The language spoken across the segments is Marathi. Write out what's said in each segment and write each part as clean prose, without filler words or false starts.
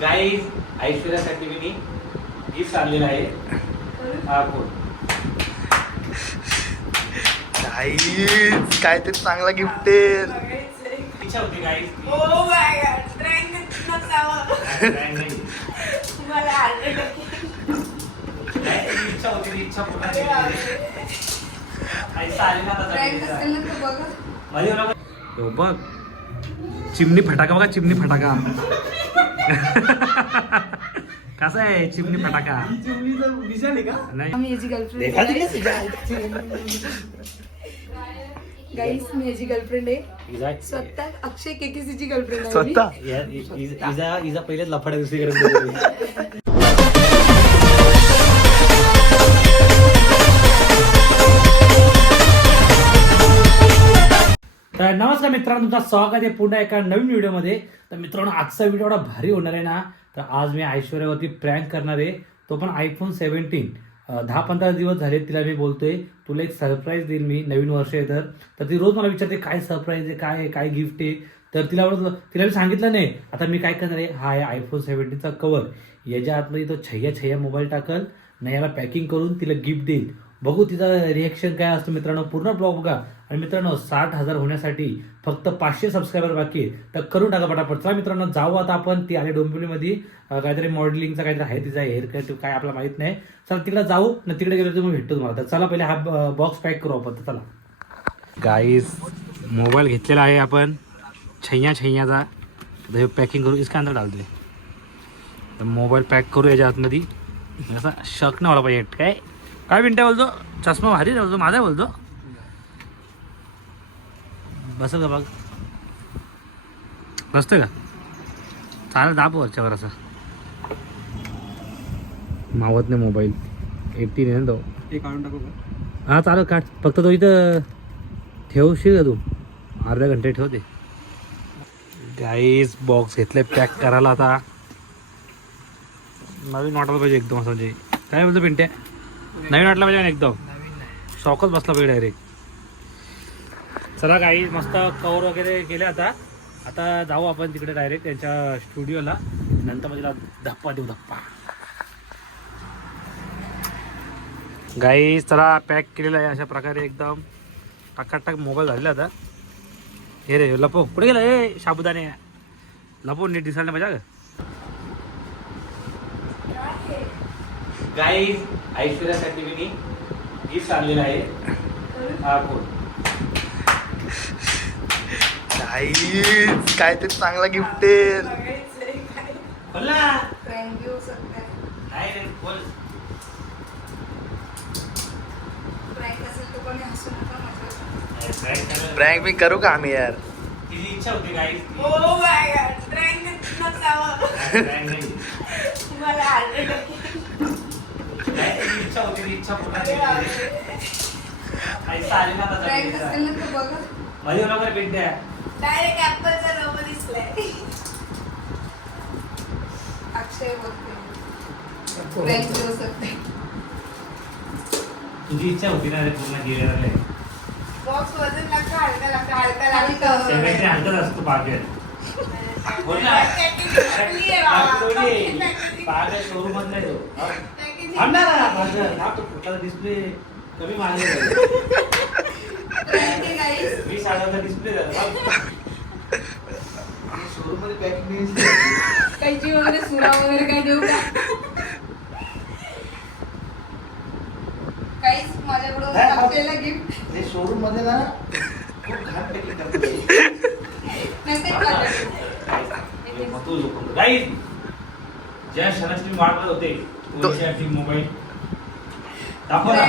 गाईज ऐश्वर्यासाठी मी गिफ्ट आणलेलं आहे. हा कोण काय ते चांगला गिफ्ट आहे. इच्छा होती guys. Oh my god, prank नसावं. मला इच्छा होती ती इच्छा पूर्ण केली. ऐसा आले ना आता prank असेल ना तर बघा. मध्ये बघा. हो बघ चिमणी फटाका बघा चिमणी फटाका. कसा आहे चिमणी फटाका? नाही आम्ही याची गर्लफ्रेंड गाईस, मी याची गर्लफ्रेंड आहे. स्वतः अक्षय केकेसीची गर्लफ्रेंड आहे मी. स्वतः इजा पहिले लफड्या दुसरीकडे. तर नमस्कार मित्रांनो, तुमचं स्वागत आहे पुन्हा एका नवीन व्हिडिओमध्ये. तर मित्रांनो, आजचा व्हिडिओ एवढा भारी होणार आहे ना. तर आज मी ऐश्वर्यावरती प्रँक करणार आहे, तो पण आयफोन 17. 10-15 दिवस झाले तिला मी बोलतोय तुला एक सरप्राईज देईल मी, नवीन वर्ष आहे तर ती रोज मला विचारते काय सरप्राईज आहे, काय गिफ्ट आहे. तर तिला मी सांगितलं नाही. आता मी काय करणार आहे, हा आहे आयफोन 17चा कवर. याच्या आतमध्ये तो छय्या मोबाईल टाकल नाही, याला पॅकिंग करून तिला गिफ्ट देईल. बघू तिचं रिएक्शन काय असतं. मित्रांनो पूर्ण ब्लॉग बघा. आणि मित्रांनो 60,000 होण्यासाठी फक्त 500 सबस्क्रायबर बाकी आहे, तर करून टाका पटापट. चला मित्रांनो जाऊ आता आपण. ती आले डोंबिवलीमध्ये काहीतरी मॉडेलिंगचा काहीतरी आहे तिचा हेअर कट काय आपल्याला माहित नाही. चला तिकडे जाऊ ना, तिकडे गेलो तर मग भेटतो तुम्हाला. तर चला पहिले हा बॉक्स पॅक करू आपण. तर चला गाईज, मोबाईल घेतलेला आहे आपण छय्याचा. हे पॅकिंग करू, इसका अंदर डालते. तर मोबाईल पॅक करू याच्या आतमध्ये. असा शक नाही मला पाहिजे. काय मिनटं बोलतो, चष्मा भारी बोलतो, माझा बोलतो. बसल का बघ, बसतोय का? चालेल, दाब वरच्यावर असं. मावत नाही मोबाईल. 18 आहे ना तो. ते काढून टाकू का? हां चालेल, काढ. फक्त तो इथं ठेवशील का तू? अर्ध्या घंटे ठेवते. गाईस बॉक्स घेतले पॅक करायला. आता नवीन वाटायला पाहिजे एकदम असं. म्हणजे काय बोलतो पिंट्या, नवीन वाटला पाहिजे एकदम. शॉकच बसला पाहिजे डायरेक्ट. चला काही मस्त कवर वगैरे केले. आता जाऊ आपण तिकडे डायरेक्ट त्यांच्या स्टुडिओला. नंतर म्हणजे धप्पा देऊ, धप्पा. गाई चला पॅक केलेला आहे अशा प्रकारे एकदम टाकाटाक. मोबाईल झालेला आता. हे रे लपो, कुठे गेला हे साबुदाणे? लपो, नीट दिसायला पाहिजे का? गाई ऐश्वर्यासाठी मी गिफ्ट आणलेलं आहे. हा कोण काय ते चांगला गिफ्ट आहे. बोल ना. Prank घेऊ शकताय. नाही रे बोल. Prank असेल तर कोणी हसू नका माझ्यावर. प्रँक मी करू का आम्ही यार? तिची इच्छा होती गाईस. Oh my god, prank नसावं. मला इच्छा होती ती इच्छा पूर्ण केली. ऐसा आले ना आता prank असेल ना तर बघा. मध्ये वगैरे भेटत्या. Direct ऍपलचा logo दिसलाय. अक्षय बोलते prank घेऊ शकते. तुझी इच्छा होती ना रे पूर्ण केलेलं. बॉक्स वजन लागतं, हलका लागतं. सगळ्यांनी हलकत असतो पाकिट. बोल ना. पाकिट शोरूम मधला आहे तो. आणणार ना माझं हा तो कुठला डिस्प्ले कमी मारले. 20,000चा डिस्प्ले झाला. शोरूम मध्ये पॅकिंग कैची वगैरे सुरा वगैरे काय देऊ का? काहीच माझ्याकडून आपल्याला गिफ्ट शोरूम मध्ये ना खूप घाण पॅकिंग करते. नसेल गाईस ज्या क्षणाची मी वाट बघत होते तुझ्यासाठी मोबाईल दाखव ना.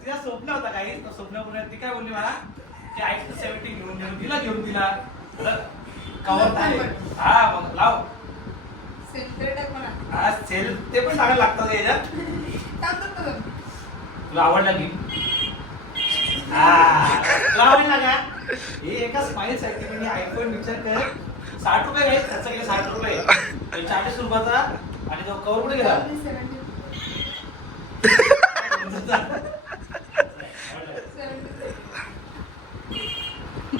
तिला स्वप्न होता काही स्वप्न पूर्ण. ती काय बोलली मला की आयफोन 17 घेऊन देऊ. तिला घेऊन दिला कवर आहे. हा मग लाव. हा सेल ते पण चांगलं लागतं याच्यात. तुला आवडला की तुला आवडला का? हे एका स्माईल साठी मी आयफोन विचार कर 60 रुपये घ्यायचे खर्च केले. 60 रुपये 40 रुपयाचा. आणि तो कवर कुठे गेला?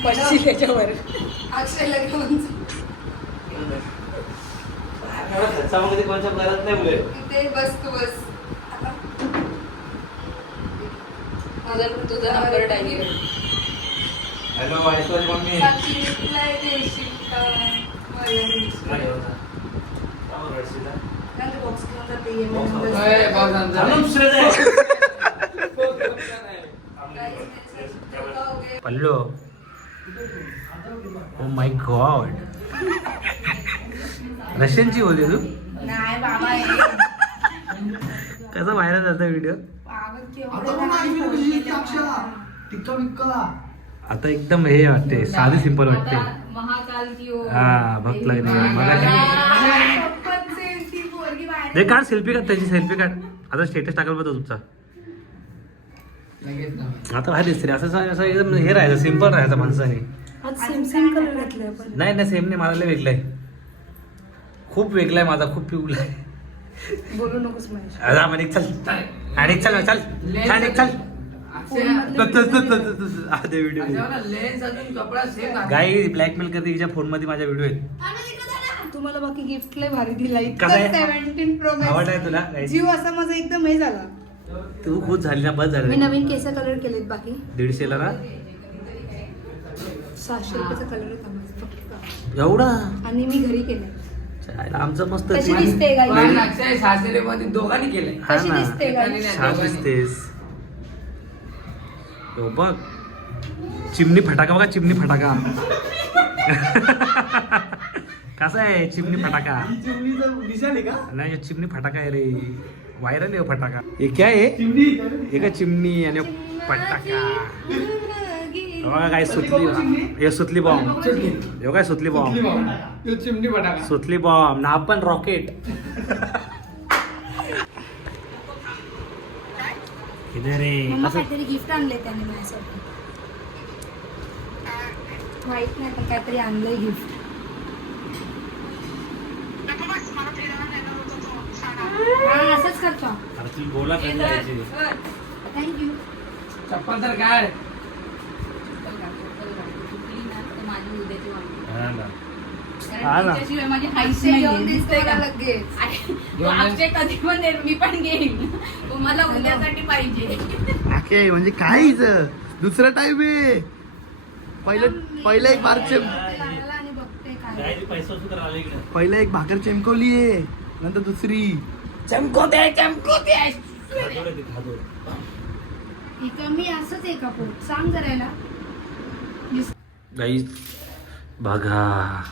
पडशील त्याच्यावर अक्षयला घेऊन खर्चामध्ये कोणत्या करत नाही मुले इथे बस तू बस माझा तुझा number time hello Aishwarya mummy पल्लो ओ माय गॉड रशियनची बोलली तू नाही बाबा कसं व्हायरल झाला व्हिडिओ आता एकदम हे वाटते साधी सिंपल वाटते महाकाल की ओर. हा भक्त दे काढ सेल्फी काढ त्याची सेल्फी काढ आता स्टेटस टाकल बघतो तुमचा आता बाहेर दिसते असं असं एकदम हे राहायचं सिंपल राहायचं माणसाने सेम सेम कलर घातले आपण नाही नाही सेम नाही मला लय वेगळा आहे खूप वेगळा आहे माझा खूप पिवला आहे बोलू नकोस महेश अरे म्हणे चल आणि चल चल छान एक चल व्हिडिओ गाई ब्लॅकमेल करते तिच्या फोन मध्ये माझ्या व्हिडिओ आहेत तुम्हाला बाकी गिफ्ट लय भारी दिला कसं आहे? 17 प्रो आवडलाय तुला guys? जीव असा माझा एकदम हे झाला तू खुश झाली ना बस मी झालं नवीन केस कलर केलेत बाकी 150 ला ना 600 रुपयाचा कलर होता माझा फक्त. एवढा आणि मी घरी केलाय चायला आमचं मस्त कशी दिसते गाई सासरेमध्ये दोघांनी केलंय हा कशी ना दिसते गाई छान दिसतेस हो बघ चिमणी फटाका बघा चिमणी फटाका कसा आहे चिमणी फटाका नाही चिमणी फटाका आहे रे व्हायरल आहे फटाका हे काय आहे हे काय चिमणी आणि फटाका बघा काय सुतली हे सुतली बॉम्ब हे काय सुतली बॉम्ब चिमणी फटाका सुतली बॉम्ब ना पण रॉकेट रे मम्मा असं काहीतरी गिफ्ट आणले त्याने माझ्यासाठी माहित नाही पण काहीतरी आणलंय गिफ्ट हा असंच करतो अरे तुम्ही बोला कधी जायची थँक्यू चप्पल तर काय हा ना हा ना माझी हाईट घेऊन दिसते का लगेच कधी पण देईल, मी पण घेईन मला उद्यासाठी पाहिजे म्हणजे काय हिचं? दुसरा टाइम आहे पहिलं एक भाकर लागला आणि बघते काय पैसा सुद्धा आले इकडे पहिलं एक भाकर चमकवली आहे नंतर दुसरी चमको दे ही कमी असंच आहे का पोट सांग करायला गाईज बघा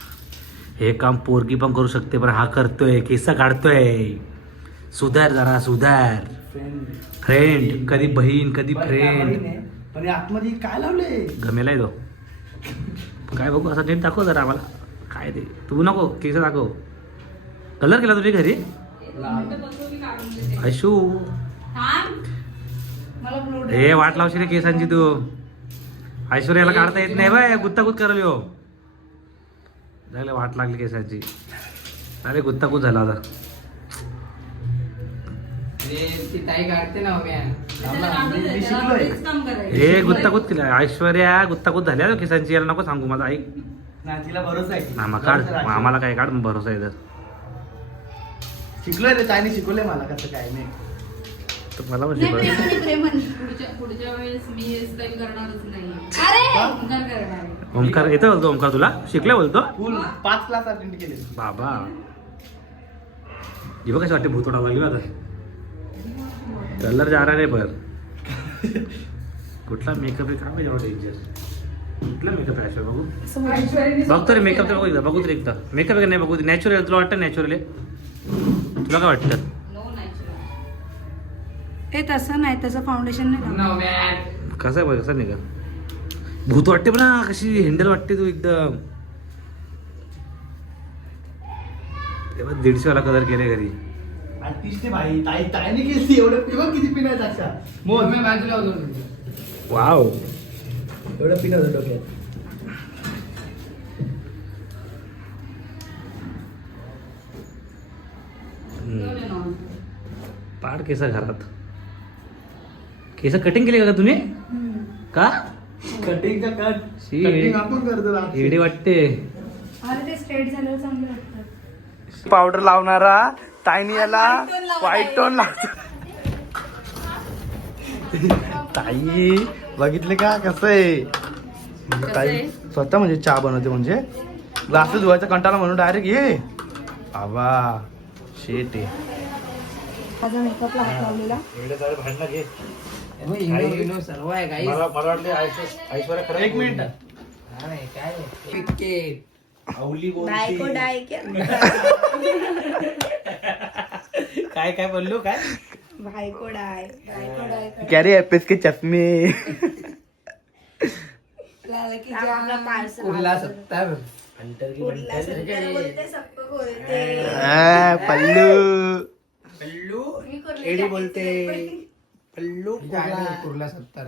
हे काम पोरगी पण करू शकते पण हा करतोय केसा काढतोय सुधार जरा सुधार फ्रेंड कधी बहीण कधी फ्रेंड पण आतमध्ये काय लावले गमेलाय तो काय बघू असं नीट दाखव जरा आम्हाला काय ते तू नको केस दाखव कलर केला तुझी घरी ऐशू मला ब्लू हे वाट लावशी रे केसांची तू ऐश्वर्याला काढता येत नाही बाय गुत्तागुत कराल हो झालं वाट लागली केसांची अरे गुत्तागुत झाला आता ती ताई काढते ना हे गुत्तागुत केलं ऐश्वर्या गुत्तागुत झाल्या केसांची याला नको सांगू माझा ऐक नाही तिला भरोसा आहे मामा काढ आम्हाला काय काढ भरोसा आहे तर शिकलोय रे ताईने शिकवलंय मला कसं काय नाही तर मला पण नाही शिकव प्रेमाने पुढच्या वेळेस मी हेअरस्टाईल करणारच नाही अरे ओंकार करणार आहे. ओमकार येतो बोलतो ओमकार तुला शिकले बोलतो फुल 5 क्लास अटेंड केले बाबा ही बघ कशी वाटते भूतोडा लागली आता कलर जा रहा है पर कुठला मेकअप आहे का माहिती एवढा डेंजर कुठला मेकअप आहे बघू बघतो रे मेकअप तर बघू एकदा बघू तरी एकदा मेकअप आहे का नाही बघू नॅचरल तुला वाटतं नॅचरल आहे तुला काय वाटतं नो नॅचरल ते तसं नाही त्याचं फाउंडेशन नाही नो मॅन कसं आहे बघ कसं नाही का भूत वाटते पण ना कशी हँडल वाटते तू एकदम तेव्हा 150 वाला कलर केले घरी आर्टिस्ट आहे भाई ताईने केली एवढं पिवा किती पिनायचं अक्षा मग मी बाजूला होतो वाव एवढं पिना होतं डोक्यात पाड केस घरात केस कटिंग केली का तुम्ही का कटिंगचा कट Cutting आपण करतो last. एवढे वाटते. अरे ते स्ट्रेट झाल्यावर चांगलं वाटतं. पावडर लावणारा ताईनी याला व्हाईट टोन लागतो. ताई बघितले का कसं आहे म्हणजे ताई स्वतः म्हणजे चहा बनवते म्हणजे ग्लास धुवायचा कंटाळा म्हणून डायरेक्ट ये बाबा शेट आहे. माझा मेकअपला हात लावलेला. भांडणं घे. इनो सर्व आहे गाईस. मला वाटले ऐश्वर्या खरं. एक मिनिट. काय क्रिकेट अवली बायको बोलती. डाय क्या? काय काय बोललो काय. बायको डाय. बायको डाय कर. क्या रे एपिस के चश्मे. लाला की आपला पार्सल. कुर्ला 70. अंतर की कुर्ला बंटर. सत्तर बोलते, सबको बोलते. पल्लू पल्लू मी कुर्ली एडी टाकीचे बोलते. पण. पल्लू कुर्ला 70.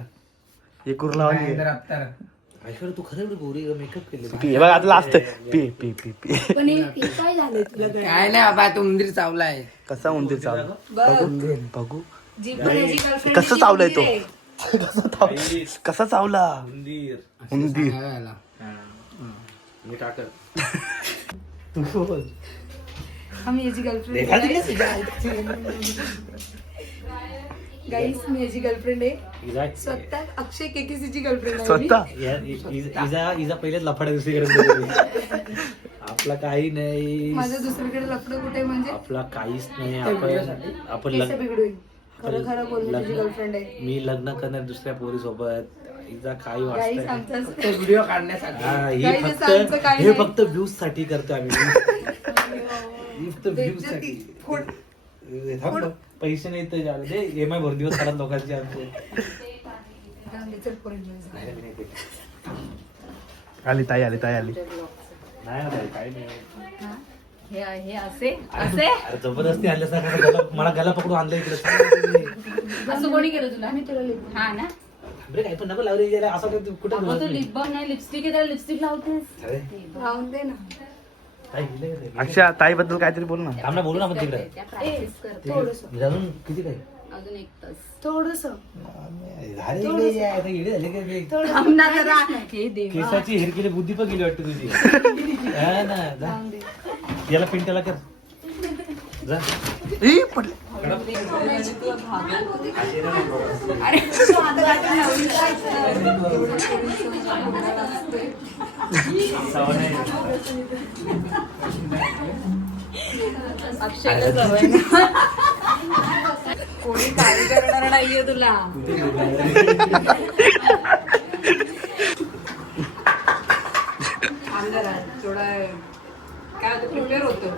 हे कुर्ला वाली महेंद्र आहे. अफ्तार. ऐश्वर्या तू खरं गोरी मेकअप केले. पी हे बघ आता last P P P P पण हे काय झालंय तुला गड्या? काय नाही बाबा तो उंदीर चावलाय. कसा उंदीर चावला बघ बघू जी पण याची girlfriend कसं ची चावलाय तो? उंदीर आहे. कसा चावला उंदीर. उंदीर. सांगावं याला. मी टाकत. आम्ही याची गर्लफ्रेंड गाईस मी याची गर्लफ्रेंड आहे. स्वतः अक्षय केकेसीची गर्लफ्रेंड आहे मी. स्वतः इजा पहिलेच लफाड्या दुसरीकडे. आपला काही नाही. माझं दुसरीकडे लफडं कुठे म्हणजे आपला काहीच नाही. त्या व्हिडिओसाठी? आपण केस लग्न बिघडून खरं खरं बोललो तुझी गर्लफ्रेंड आहे. मी लग्न करणार दुसऱ्या पोरी सोबत. इजा काही गाईस वाटत. आमचा तो व्हिडिओ काढण्यासाठी. काही जसं आमचं काही हे नाही. फक्त व्ह्यूज साठी करतो आम्ही. हे फक्त व्ह्यूज साठी. थांब ना. पैसे नाही तर जाऊ दे. EMI भर दिवस खराब लोकांचे आमचे. चल पोरींना जा. नाही, नाही, नाही. आली ताई आली ताई आली. नाही ना बाई, काही नाही. हा? हे असे अरे जबरदस्ती आणल्यासारखं मला गला पकडून आणलं इकडे. असं कोणी केलं तुला? आम्ही तुला लिहितो. हा ना. बरे काही पण नको लावले गेले असं काही तू कुठं अगं बोलत तू नाही. लिप बाम नाही लिपस्टिक आहे त्याला लिपस्टिक लावतेस. अरे, राहून दे ना. काय गेलं रे? अक्षा ताई बद्दल काहीतरी बोल ना. थांब ना, बोलू ना आपण तिकडे. त्या practice करते. थोडस म्हणजे अजून किती काय अजून 1 तास. थोडस झाले इकडे आता इकडे झाले का ते? थांब ना जरा. हे देवा. केसाची हेर केली बुद्धी पण गेली वाटतं तुझी. हा ना, जा. राहून दे. याला पिंट्याला कर जा. ई, पडले. अरे सवय नाही. अक्षयला सवय ना. कोणी काही करणार नाहीये तुला. आमदार थोडा काय होतं प्रिपेअर होतो.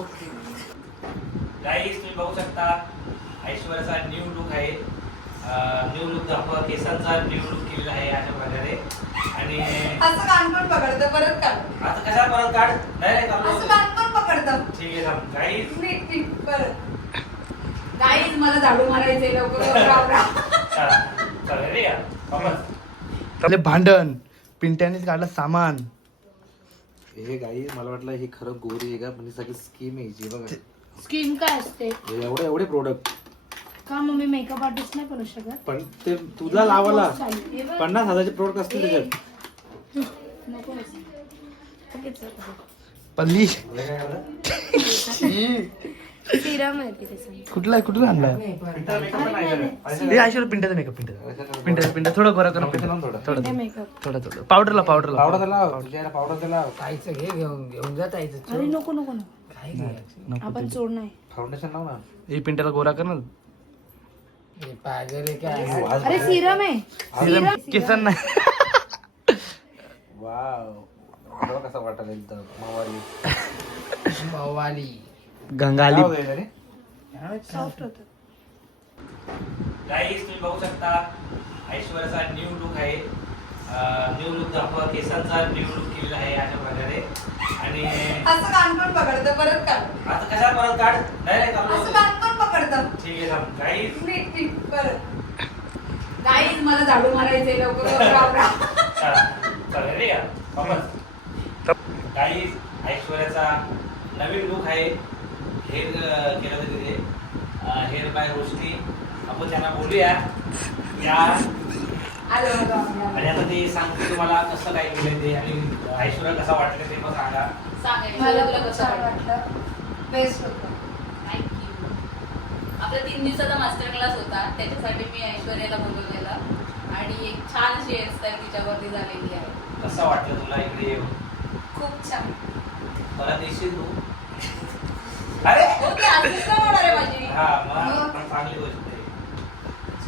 ओके गाईस तुम्ही बघू शकता ऐश्वर्याचा न्यू लुक आहे. न्यू लुक दाखवा. केसांचा न्यू लुक केलेला आहे अशा प्रकारे. आणि असं कान पण पकडतं परत काढ. आता कशा परत काढ. नाही नाही, असं काढू. कान पण पकडतं. ठीक आहे थांब. गाईस नीट नीट परत. गाईज मला झाडू मारायचंय लवकर आवरा. चला चला रे या वापस. आपले भांडण पिंट्यानेच काढलं सामान. हे गाई मला वाटलं हे खरं गोरी आहे का म्हणजे सगळी स्कीम यायची बघा. स्किन काय असते? एवढे एवढे प्रोडक्ट का मग मी मेकअप आर्टिस्ट नाही बनू शकत? पण ते तुला लावायला हे बघ. 50,000चे प्रोडक्ट असतील त्याच्यात. नको असं. लगेच जातं. पल्ली सिरम आहे ते त्याचं. कुठला कुठला आणला हे ऐश्वर्या पिंट्याचा मेकअप पिंट्या थोडं गोरा करा थोडं ते मेकअप. थोडं पावडरला पावडर त्याला तुझ्या पावडर त्याला ताईचं घे घेऊन जा ताईचं. अरे नको नको नको. काय घ्यायचं? आपण चोर नाही. फाउंडेशन लाव ना. हे पिंट्याला गोरा कर ना. हे पागल आहे काय? अरे सिरम आहे. सिरम केसन नाही. वाव कसा वाटायला एकदम मवारी. मवाली. गंगाली सॉफ्ट होतं. गाईस तुम्ही बघू शकता ऐश्वर्याचा न्यू लुक आहे. न्यू लुक दाखवा. केसांचा न्यू लुक केलेला आहे अशा प्रकारे. आणि असं कान पण पकडतं परत काढ. आता कशा परत काढ. नाही नाही, असं काढू. कान पण पकडतं. ठीक आहे थांब. गाईस नीट नीट परत. गाईज मला झाडू मारायचंय लवकर आवरा. चला चला रे या वापस. गाईस ऐश्वर्याचा नवीन लुक आहे. हेअर केलं होतं तिथे. हेअर बाय गोष्टी आपण त्यांना बोलूया. या आलं बघा आम्ही. आणि आता ते सांगते तुम्हाला कसं काय केलं ते आणि ऐश्वर्या कसा वाटलं ते पण सांगा. सांगायचं मला तुला खूप कसं छान वाटलं? वाटलं, बेस्ट होतं. थँक्यू. आपला 3 दिवसाचा मास्टर क्लास होता, त्याच्यासाठी मी ऐश्वर्याला बोलवलेलं आणि एक छान अशी हेअरस्टाईल तिच्यावरती झालेली आहे. कसं वाटलं तुला इकडे येऊन? खूप छान. परत येशील तू? अरे हो, ती assistant होणार आहे माझी. हा मग पण चांगली गोष्ट आहे.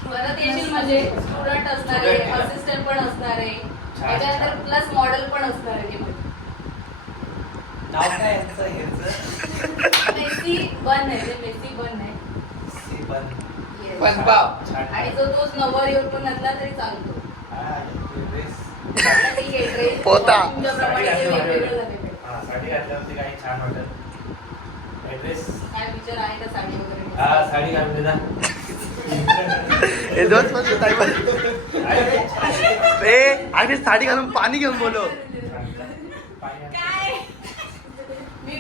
परत येशील म्हणजे स्टुडंट असणार आहे, Student. असिस्टंट पण असणार आहे, छान, त्याच्यानंतर छान. प्लस मॉडेल पण असणार आहे. नाव काय यांचं हेच? मेसी बन आहे, ते मेसी बन आहे. सीबन. Yes. बनपाव. छान. आणि जो तोच नवर येऊन पण घातला तरी चालतो. हा, dress. आता ठीक आहे, ड्रेस पोता. तुमच्याप्रमाणे ते वेगवेगळं झालेलं आहे. हा, साडी घातल्यावरती काही छान वाटत. ड्रेस. काय विचार आहे का साडी वगैरे? हा, साडी घालून जा. हे दोन पण ताई पण. ए आधी साडी घालून पाणी घेऊन बोलो. काय? मी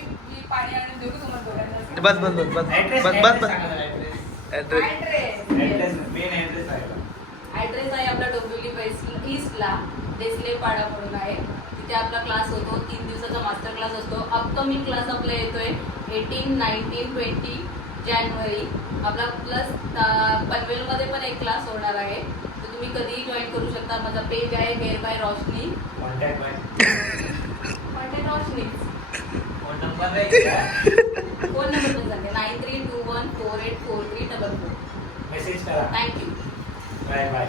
पाणी आणून देऊ का तुम्हाला दोघांना? बस बस बस बस बस बस बस ऍड्रेस. ऍड्रेस आहे आपला डोंबिवली वेस्ट ईस्टला देसलेपाडा म्हणून आहे. तिथे आपला क्लास होतो, 3 दिवसाचा मास्टर क्लास असतो. अपकमिंग क्लास आपला येतोय 18, 19, 20 जानेवारी. आपला प्लस पनवेलमध्ये पण एक क्लास होणार आहे, तर तुम्ही कधीही जॉईन करू शकता. माझा पेज आहे hair by Roshni. Contact Roshni. Phone number पण सांगते 9321484344. मेसेज करा. थँक्यू. Bye bye.